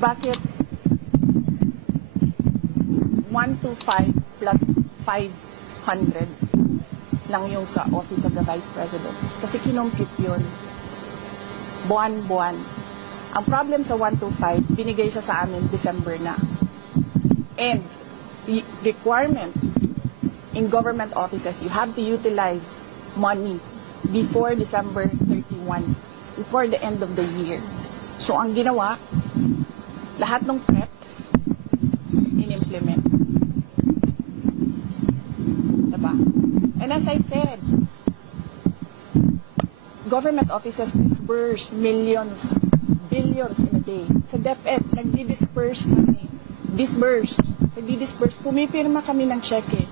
bakit 125 plus 500 lang yung sa Office of the Vice President. Kasi kinompute yun. Buwan-buwan. Ang problem sa 125, binigay siya sa amin December na. And the requirement in government offices, you have to utilize money before December 31, before the end of the year. So ang ginawa, lahat ng preps, in-implement. Diba? And as I said, government offices disperse millions, billions in a day. Sa DepEd, nagdi-disperse kami. Nagdi-disperse. Pumipirma kami ng cheque.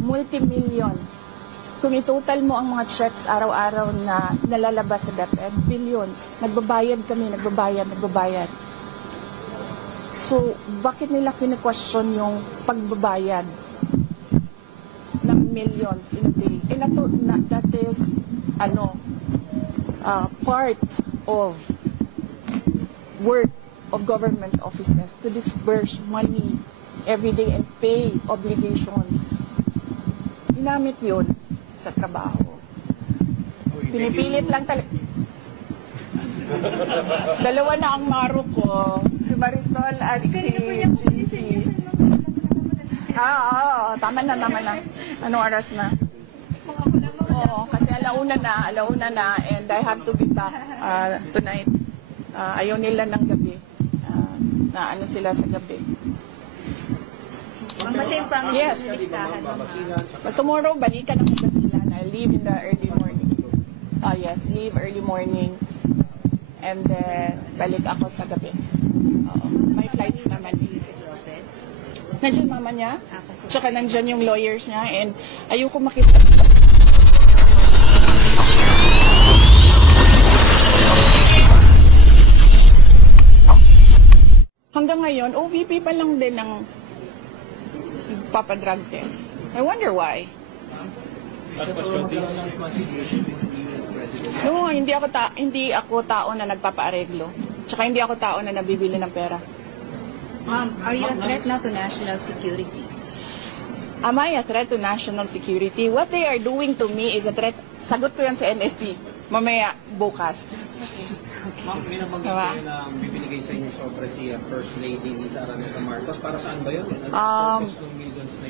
Multi-million. Kung i-total mo ang mga checks araw-araw na nalalabas sa DepEd, billions. Nagbabayad kami, nagbabayad. So, bakit nila kine-question yung pagbabayad ng millions in a day? And that is, part of work of government offices to disperse money every day and pay obligations. Ginamit yun sa trabaho. Pinipilit lang talaga. Dalawa na ang maro ko. Si Marisol at si GC. Tama na. Anong oras na? Oo, kasi alauna na, and I have to be back tonight. Ayaw nila ng gabi. Na ano sila sa gabi. Masayang promise. Yes. But tomorrow, balikan ako sa sila. I leave in the early morning. Yes, leave early morning. And then, balik ako sa gabi. May flights naman. Nandiyan mama niya. Tsaka nandiyan yung lawyers niya. And ayoko makita. Hanggang ngayon, OVP pa lang din ng papadrug test. I wonder why. No, hindi ako tao na nagpapaareglo. Tsaka hindi ako tao na nabibili ng pera. Are you a threat now to national security? Am I a threat to national security? What they are doing to me is a threat. Sagot ko yan sa NSC. Mamaya, bukas. Ma'am, may nabanggit kayo na bibinigay sa inyo sobre si First Lady ni Sara Marcos. Para saan ba yun?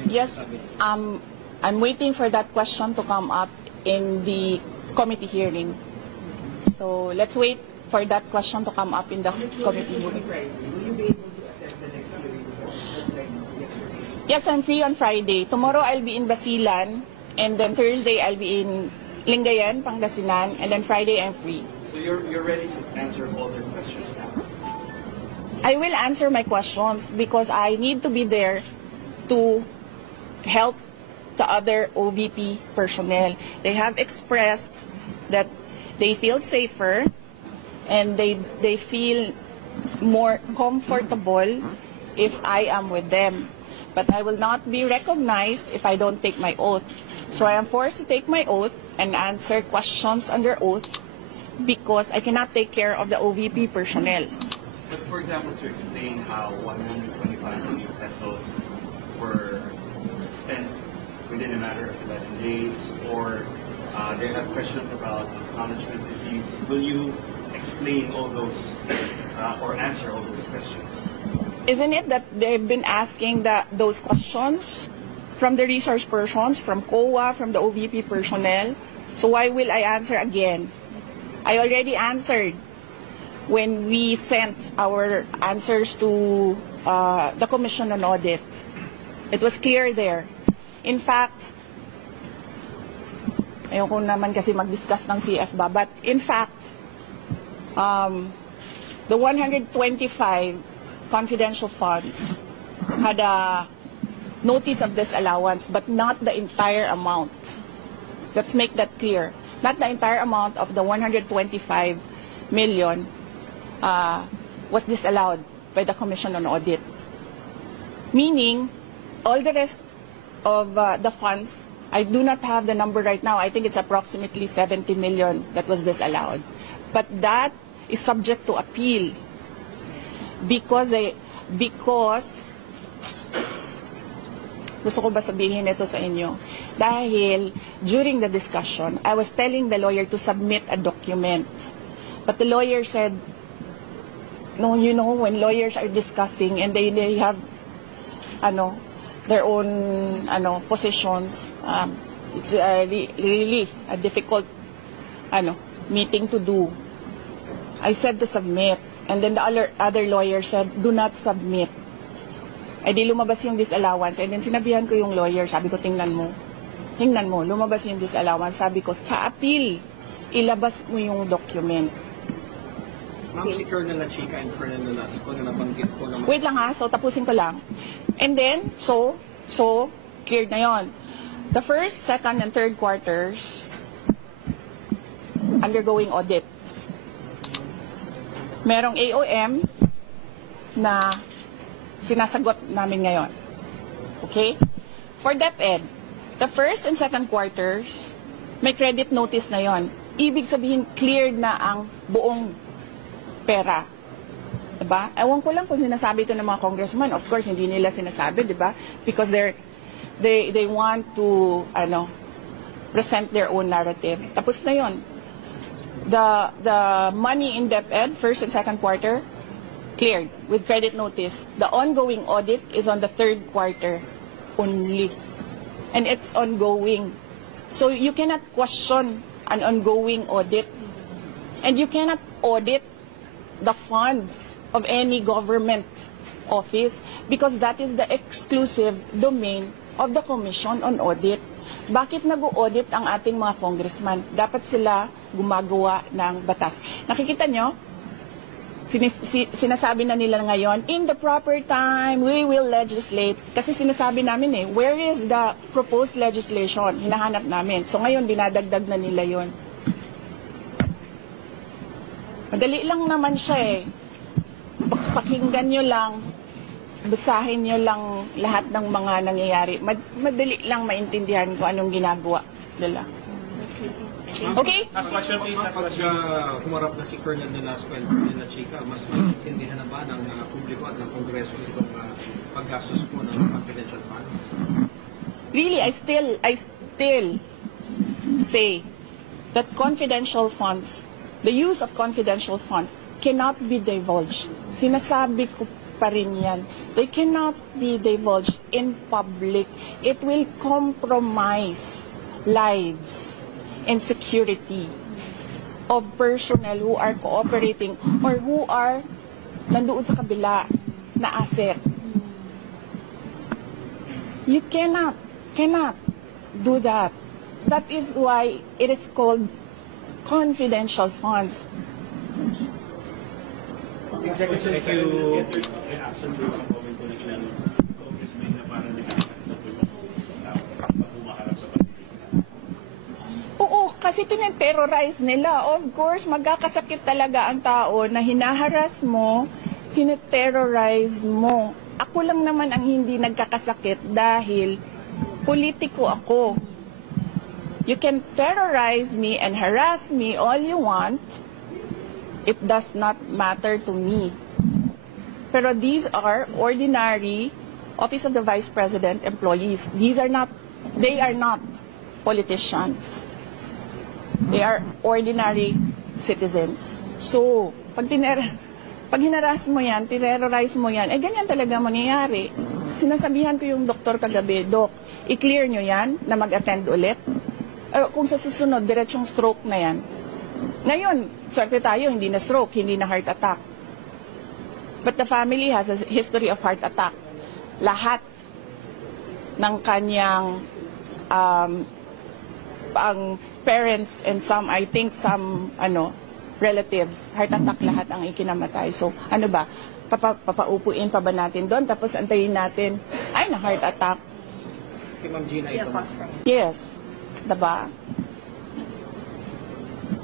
Yes, I'm waiting for that question to come up in the committee hearing. So let's wait for that question to come up in the committee hearing. Yes, I'm free on Friday. Tomorrow I'll be in Basilan, and then Thursday I'll be in Lingayen, Pangasinan, and then Friday I'm free. So you're ready to answer all their questions now? I will answer my questions because I need to be there to help the other OVP personnel. They have expressed that they feel safer and they feel more comfortable if I am with them. But I will not be recognized if I don't take my oath. So I am forced to take my oath and answer questions under oath because I cannot take care of the OVP personnel. But for example, to explain how 125 million pesos were spent within a matter of 11 days, or they have questions about management receipts, will you explain all those or answer all those questions? Isn't it that they've been asking those questions from the resource persons, from COA, from the OVP personnel? So why will I answer again? I already answered when we sent our answers to the Commission on Audit. It was clear there. In fact, ayoko naman kasi mag-discuss ng CFBA, but in fact, the 125 confidential funds had a notice of disallowance, but not the entire amount. Let's make that clear. Not the entire amount of the 125 million was disallowed by the Commission on Audit. Meaning, all the rest of the funds, I do not have the number right now. I think it's approximately 70 million that was disallowed. But that is subject to appeal. because gusto ko ba sabihin ito sa inyo? Dahil during the discussion, I was telling the lawyer to submit a document. But the lawyer said, no, you know, when lawyers are discussing and they have their own positions, it's really a difficult meeting to do. I said to submit, and then the other lawyer said, do not submit. Ay di lumabas yung disallowance. And then sinabihan ko yung lawyer, sabi ko, tingnan mo, lumabas yung disallowance. Sabi ko, sa appeal, ilabas mo yung document. Ma'am, si Colonel Chica and Colonel Nolasco na nabanggit ko naman. Wait lang ha, so tapusin ko lang. And then, so cleared na yon. The first, second, and third quarters, undergoing audit. Merong AOM na sinasagot namin ngayon. Okay? For DepEd, the first and second quarters, may credit notice na yon. Ibig sabihin, cleared na ang buong pera. Diba? Ewan ko lang kung sinasabi ito ng mga congressman. Of course, hindi nila sinasabi, diba? Because they want to present their own narrative. Tapos na yon. The money in DepEd, first and second quarter, cleared with credit notice. The ongoing audit is on the third quarter only. And it's ongoing. So you cannot question an ongoing audit. And you cannot audit the funds of any government office because that is the exclusive domain of the Commission on Audit. Bakit nag-audit ang ating mga congressman? Dapat sila gumagawa ng batas. Nakikita nyo? Sinasabi na nila ngayon, in the proper time, we will legislate. Kasi sinasabi namin where is the proposed legislation? Hinahanap namin. So ngayon, dinadagdag na nila yon. Madali lang naman siya Pakinggan nyo lang, basahin nyo lang lahat ng mga nangyayari. Madali lang maintindihan kung anong ginagawa nila. Okay? Last question please. Kapag humarap na si Colonel Nolasco and Colonel Chica, mas maintindihan na ba ng publiko at ng Kongreso itong paggastos po ng confidential funds? Really, I still say that confidential funds, the use of confidential funds cannot be divulged. Sinasabi ko pa rin yan. They cannot be divulged in public. It will compromise lives and security of personnel who are cooperating or who are nandoon sa kabila na asset. You cannot do that. That is why it is called confidential funds. Executive Secretary, reaction to sa comment ko ng ilang congressmen na parang humaharap sa pagdidikitan. Oo, kasi tineterrorize nila. Of course, magkakasakit talaga ang tao na hinaharas mo, tineterrorize mo. Ako lang naman ang hindi nagkakasakit dahil politiko ako. You can terrorize me and harass me all you want. It does not matter to me. Pero these are ordinary Office of the Vice President employees. They are not politicians. They are ordinary citizens. So, pag hinaras mo yan, terrorize mo yan, ganyan talaga mangyayari. Sinasabihan ko yung doktor kagabi, Doc, i-clear nyo yan na mag-attend ulit. Kung sa susunod, diretsong stroke na yan. Ngayon, swerte tayo, hindi na stroke, hindi na heart attack. But the family has a history of heart attack. Lahat ng kanyang ang parents and I think some relatives, heart attack lahat ang ikinamatay. So, ano ba? Papaupuin pa ba natin doon? Tapos antayin natin, ay na heart attack. Kay Ma'am Gina ito. Yes. Diba?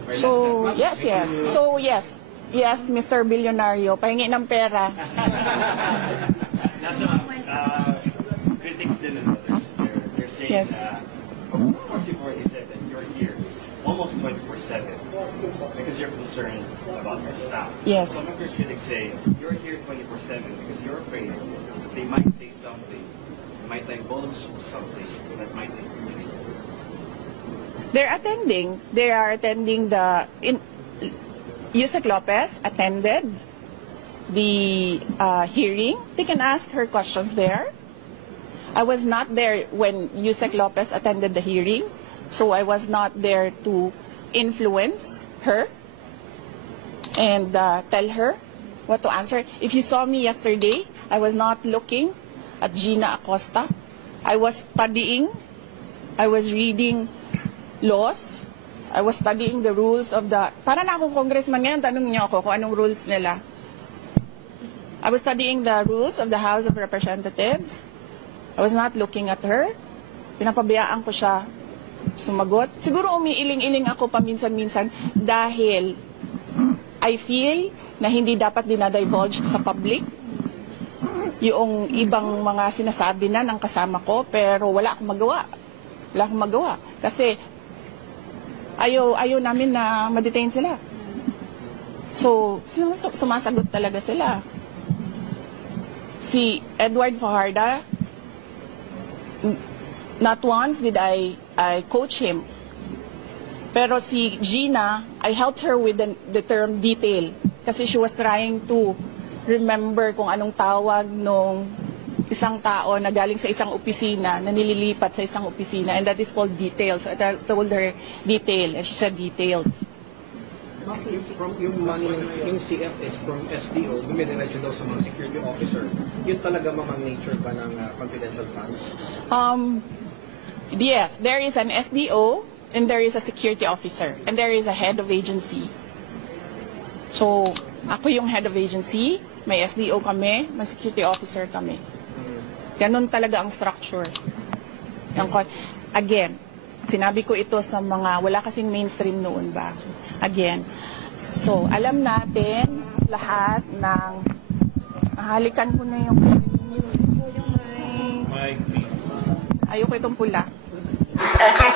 So, yes, Mr. Billionario, pahingi ng pera. Nasa critics din and others, they're saying Yes. of course you've already said that you're here almost 24/7 because you're concerned about your staff. Yes. Some of your critics say you're here 24/7 because you're afraid that they might say something, might divulge something that might incriminate you. They are attending Yusek Lopez attended the hearing. They can ask her questions there. I was not there when Yusek Lopez attended the hearing, so I was not there to influence her and tell her what to answer. If you saw me yesterday, I was not looking at Gina Acosta. I was studying. I was reading laws. I was studying the rules of the... Para na akong congressman ngayon, tanong niyo ako kung anong rules nila. I was studying the rules of the House of Representatives. I was not looking at her. Pinapabayaan ko siya sumagot. Siguro umiiling-iling ako paminsan-minsan dahil I feel na hindi dapat dinadivulge sa public yung ibang mga sinasabi na ng kasama ko, pero wala akong magawa. Wala akong magawa. Kasi ayaw namin na ma-detain sila. So, sumasagot talaga sila. Si Edward Fajardo, not once did I coach him. Pero si Gina, I helped her with the term detail. Kasi she was trying to remember kung anong tawag nung isang tao na galing sa isang opisina, na nililipat sa isang opisina, and that is called detail. So I told her detail, and she said details. From yung money yung CF is from SDO, dumidiretso daw sa mga security officer. Yun talaga mamang nature ba ng confidential funds? Yes, there is an SDO, and there is a security officer, and there is a head of agency. So, ako yung head of agency, may SDO kami, may security officer kami. Ganun talaga ang structure. Again, sinabi ko ito sa mga, wala kasing mainstream noon ba? Again, so alam natin lahat ng, halikan ko na yung Mike, ayoko itong pula. Acá